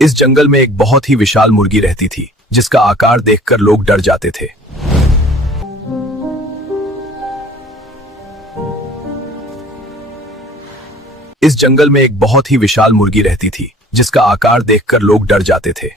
इस जंगल में एक बहुत ही विशाल मुर्गी रहती थी, जिसका आकार देखकर लोग डर जाते थे। इस जंगल में एक बहुत ही विशाल मुर्गी रहती थी, जिसका आकार देखकर लोग डर जाते थे।